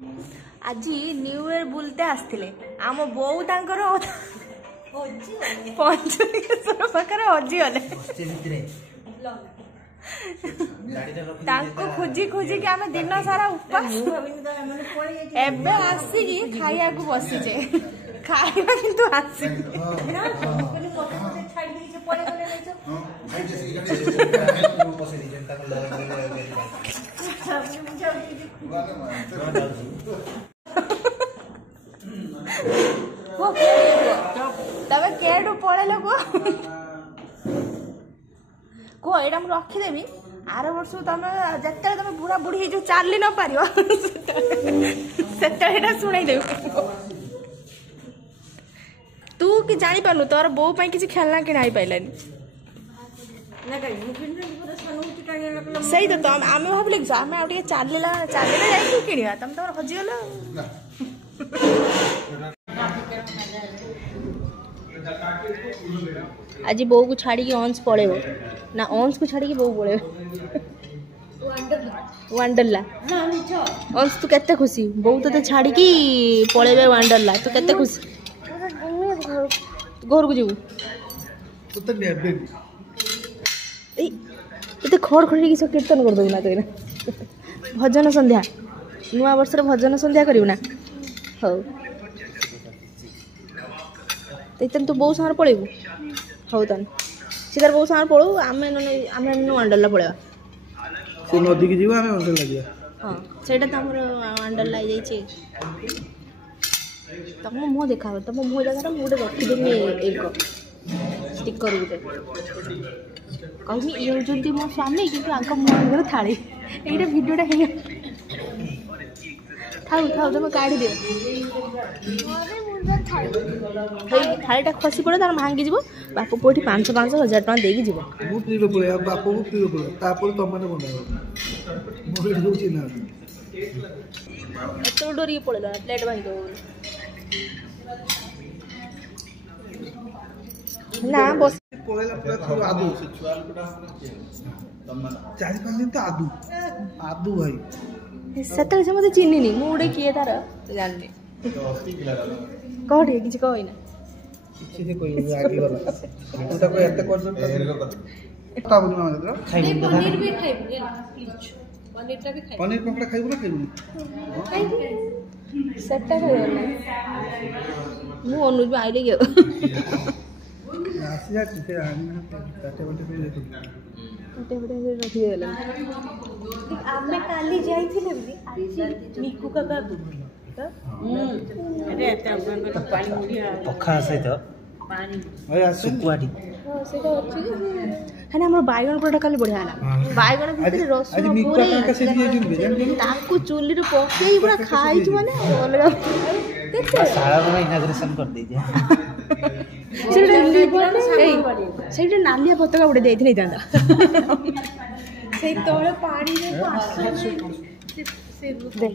आज new year बुलते आसते आम बोऊ तांकर पंचलिंगेश्वर पाखे हजिगले खोजी खोजी कि आम दिन सारा उपास एबे आसिकी खाइया को बसीचे खाइबा किंतु आसी तब केडू पड़ेल कह ये रखीदेवी आर वर्ष तुम जिते तुम बुढ़ा बुढ़ी जो चली न पार शुणाई देव तू कि जानी पार्नु तोर बो किसी खेलना किना पाइलानी सही तो आम भाविले आम चलला जाइए किणवा तुम तुम हजिगल आज बो को छाड़ी अंश पड़ेब ना अंश को छाड़ी बो पड़े वंडरला अंश तू केते खुशी बो तो छाड़ी पड़े वंडरला तू केते खुशी घर को जीवु तो खड़ खड़ी कि कीर्तन कर दो ना तो भजन संध्या नुआ वर्ष भजन संध्या करू ना हौ तो तू बो सागर पड़ेबू हौ तान सीधार बो सागर पड़ू आम वंडरला पड़ेगा से नदी की जीवा हमें वंडरला जीवा हां सेटा त हमर वंडरला जाई छी तम मुंह देखा तम मुंह जगह मुंह रखी देमी एक स्टिकर गुटे कहमी ये होजंती मो स्वामी किंतु आंका मुंह थाली एटा वीडियोटा हे थाउ थाउ तुम काढ़ी दियो थालीटा खसी पड़े तार भांगी जीव बापू कोठी 500,000 टका देकी जीव मु पीबे पड़े बापू को पीबे पड़े तापर तुम माने बनाओ मोर होची ना एतो डोरी पड़ेला प्लेट भांगी दो ना बस पड़ेला पूरा खाली आदू चार पांच दिन तो आदू आदू भाई सेतल से मते चिन्नी नी मुडे किए तार जाननी कहडी किछ कहइना किछ से कोई आगे वाला तू को एते कर दो ता बुझ ना खाइबो पनीर भी खाइबो प्लीज पनीरटा भी खाइबो पनीर पकड़ा खाइबो ना खाइबो सेटा खाइबो ना मु अनुज भी आइले गयो आसिया किसे आना काटे बटे ले तो काटे बटे रखी देला आमे काली जाइथिले भी निकू काका अरे एते अपन पानी मुड़िया पखा सहित पानी ओए सुकुआडी हां सेटा अछि हने हमर बायगन परोटा काली बढ़िया आला बायगन भितर रस आज निकू काका से दिए जुन जान ताकू चुल्ली रे पकेई पूरा खाई छु माने अलगा देखते सारा को इनाग्रेशन कर दे दिया सेटा नालिया पताका उड़े देथि नै जांदा से तोळे पानी रे से दे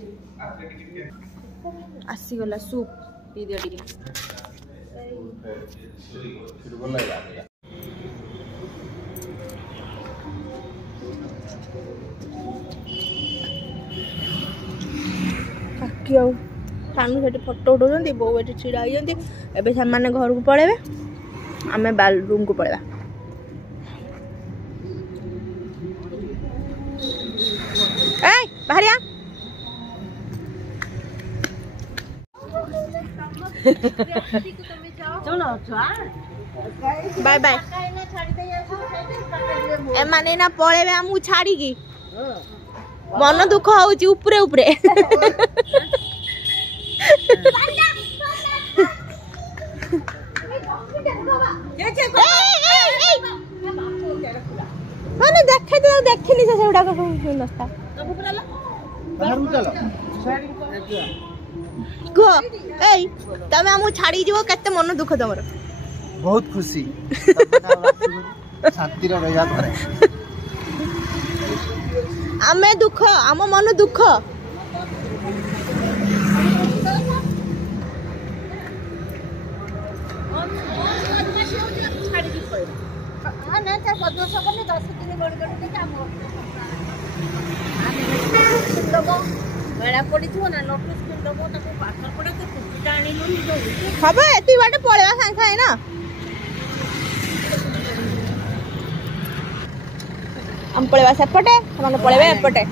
आसी गला सूप पी दिया टिके काकी आउ सानू से फोटो उठाउछन्ती बो एठी छिड़ा आइजन्ती एबे सामाने घर को पळेबे आमे बाल रूम को पळेबा ए बाहरिया बाय बाय ए माने ना पळेबे हमहु छाड़ी की मन दुख होउची ऊपरे ऊपरे माने देखे तो देखिनी से सेउडा को नस्ता बाहर चलो को एई तमे हमहु छाड़ी जीवो केते मन दुख तमरो बहुत खुशी शांति रे रहिया करे आमे दुख आम मन दुख बेड़ा ପଡିଥିବ ନା ନୋଟିସ୍ କିଣିଦବ ତାକୁ ପାଠ ପଢା ତ କୁର୍ତ୍ତୀଟା ଆଣିଲୁନି ଯୋଉ ହବ ଏତିକି ବାଟ ପଳେଇବା ସାଙ୍ଗେ ସାଙ୍ଗେ ନା ଆମେ ପଳେଇବା ସେପଟେ ସେମାନେ ପଳେଇବେ ଏପଟେ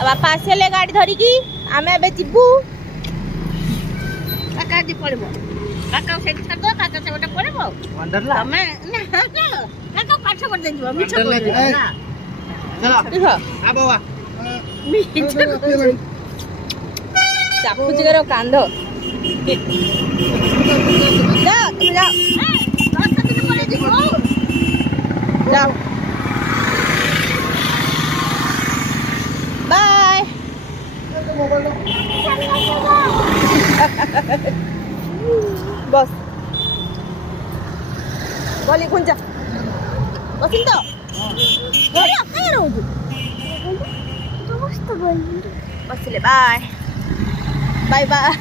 ବାପା ଆସିଲେ ଗାଡି ଧରିକି ଆମେ ଏବେ ଯିବୁ କାକା ଆଜି ପଡିବ କାକା ସେଇଠି ଛାଡ଼ିଦବ କାକା ସେପଟେ ପଡିବ ୱାଣ୍ଡରଲା ତମେ କାକା ପାଠ ପଢି ଦେଇଯିବ ମିଛ କହୁଛ ନା चलो आ बाबा ଚାପୁଛି କର କାନ୍ଧ ଯାଅ ତୁମେ ଯାଅ ଯାଅ ବାଏ ବସ୍ ଗଲି ଘୁଞ୍ଚା ବସିନି ତ बसले बाय बाय बाय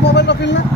मोबाइल रखिल ना